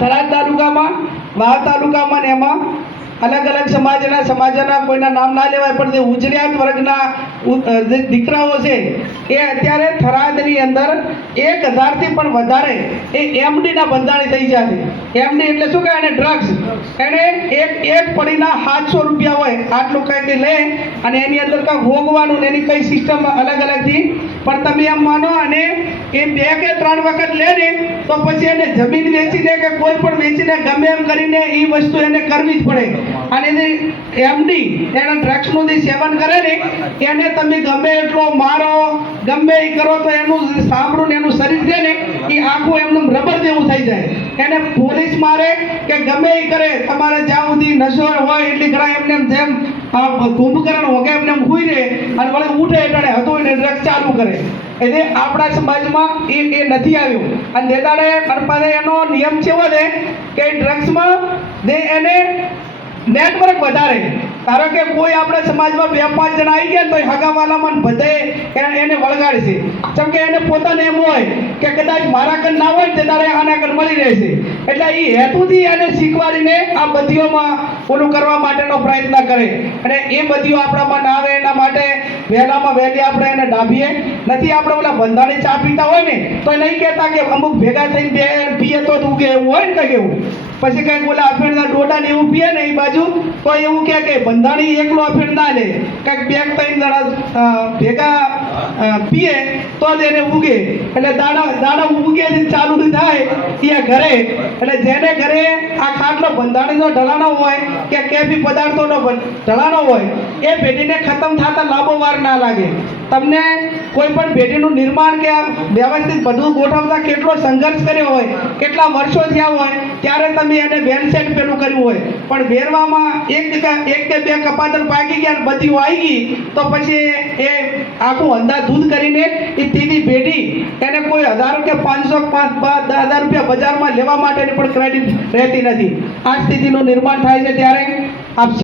થરાદ તાલુકામાં, વાવ તાલુકામાં ને એમાં અલગ અલગ સમાજના સમાજના કોઈના નામ ના લેવાય, પણ જે ઉજળિયાત વર્ગના જે દીકરાઓ છે, એ અત્યારે થરાદની અંદર એક હજારથી પણ વધારે એ એમડીના બંધાણી થઈ જાય છે. એમડી એટલે શું કહેવાય? એને ડ્રગ્સ એને એક એક પડીના સાતસો રૂપિયા હોય, આટલું કંઈક લે અને એની અંદર કંઈક ભોગવાનું ને એની કઈ સિસ્ટમ અલગ અલગથી. પણ તમે એમ માનો અને એ બે કે ત્રણ વખત લે ને, તો પછી એને જમીન વેચીને કે કોઈ પણ વેચીને ગમે એમ કરીને એ વસ્તુ એને કરવી જ પડે. અને જે એમડી એના ડ્રગ્સનું જે સેવન કરે ને, એને તમે ગમે એટલો મારો, ગમે એ કરો તો એનું સાંભળું ને એનું શરીર છે ને એ આખું એમનું રબર જેવું થઈ જાય. એને પોલીસ મારે કે ગમે એ કરે, તમારે જ્યાં સુધી નશો હોય એટલી ઘણા એમને એમ જેમ, આ કુંભકરણ વગે એમને એમ હુઈ રહે અને વળી ઉઠે ડ્રગ્સ ચાલુ કરે. એટલે આપણા સમાજમાં એ એ નથી આવ્યું. અને દેદાડે અને એનો નિયમ કેવો છે કે ડ્રગ્સમાં જે એને નેટવર્ક વધારે. ધારો કે કોઈ આપણા સમાજમાં બે પાંચ જણા આવી ગયા તો હગાવાલામાં બધે એને વળગાડશે કેમ કે એને પોતાને એમ હોય કે કદાચ મારા કન ના હોય ને તે તારે આના મળી રહેશે એટલે એ હેતુથી એને શીખવાડીને આ બધીઓમાં ઓલું કરવા માટેનો પ્રયત્ન કરે. અને એ બધીઓ આપણામાં ના આવે એના માટે વહેલામાં વહેલી આપણે એને ડાભીએ. નથી આપણે ઓલા બંધાણી ચા પીતા હોય ને, તો નહીં કહેતા કે અમુક ભેગા થઈને બે પીએ તો જ ઉગે એવું હોય ને કંઈક એવું. પછી કંઈક ઓલા અફીણના ડોડા ને એવું પીએ ને એ બાજુ, તો એવું કહે કે બંધાણી એકલો અફીણ ના લે. કંઈક બે ત્રણ દાડા ભેગા પીએ તો જ એને ઉગે. એટલે દાડા દાડા ઉગે ચાલુ થાય એ ઘરે, એટલે જેને ઘરે આ ખાટલો બંધાણીનો ઢલાણો હોય કે કે બી પદાર્થોનો ઢલાણો હોય, એ પેઢીને ખતમ થતા લાંબો વાર ના લાગે. તમને કોઈ પણ પેઢીનું નિર્માણ કે વ્યવસ્થિત બધું ગોઠવતા કેટલો સંઘર્ષ કર્યો હોય, કેટલા વર્ષો થયા હોય, ત્યારે તમે એને વેલ સેટ પેલું કર્યું હોય. પણ વેરવામાં એક એક કે બે કપાતર પાકી ગયા બધી આવી ગઈ, તો પછી એ આખું અંધાધૂંધ કરીને એ તીની પેઢી હજારો કે પાંચસો પાંચ પાંચ દસ હજાર રૂપિયા બજારમાં લેવા માટેની પણ ક્રેડિટ રહેતી નથી. આ સ્થિતિનું નિર્માણ થાય છે ત્યારે આપ